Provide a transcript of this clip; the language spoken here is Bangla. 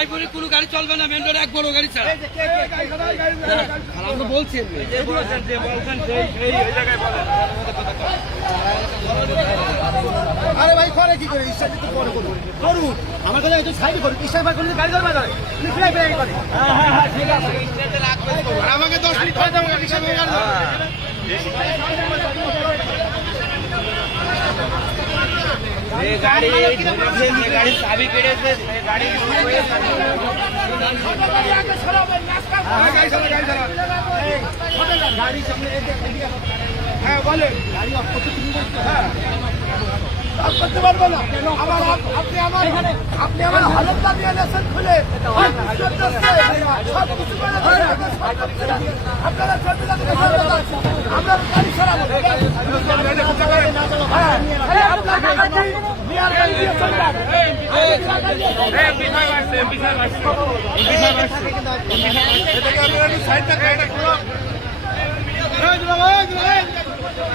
রায়পুরে কোনো গাড়ি চলবে না, মেন রোডে এক বড় গাড়ি ছাড়া। আমরা বলছি আরে ভাই করে কি করে ইচ্ছা তো পরে করুন করুন আমার কাছে একটু সাইড করুন ইচ্ছা ভাই করলে গাড়ি ধরবে না ফ্লাই ফ্লাই করে হ্যাঁ ঠিক আছে ইচ্ছাতে লাগবে আর আমাকে 10 মিনিট করে দাও গাড়ি সামনে গাড়ি ये गाड़ी धरेছে ये गाड़ी चाबी केड़েছে ये गाड़ी গাড়ি সামনে হ্যাঁ বলে গাড়ি অফ করতে তুমি হ্যাঁ অফ করতে পারবো না আমার আপনি আমার হালতটা দিয়ে লেসেন খুলে সব কিছু করে আপনারা চলতে লাগবে আমরা গাড়ি ছাড়াবো হ্যাঁ আপনার গাড়ি বিয়ার গাড়ি দিয়ে চলবে এই বিশাল আসছে এটাকে আমরা একটু সাইডটা গাড়িটা খুলো এই দুলা এই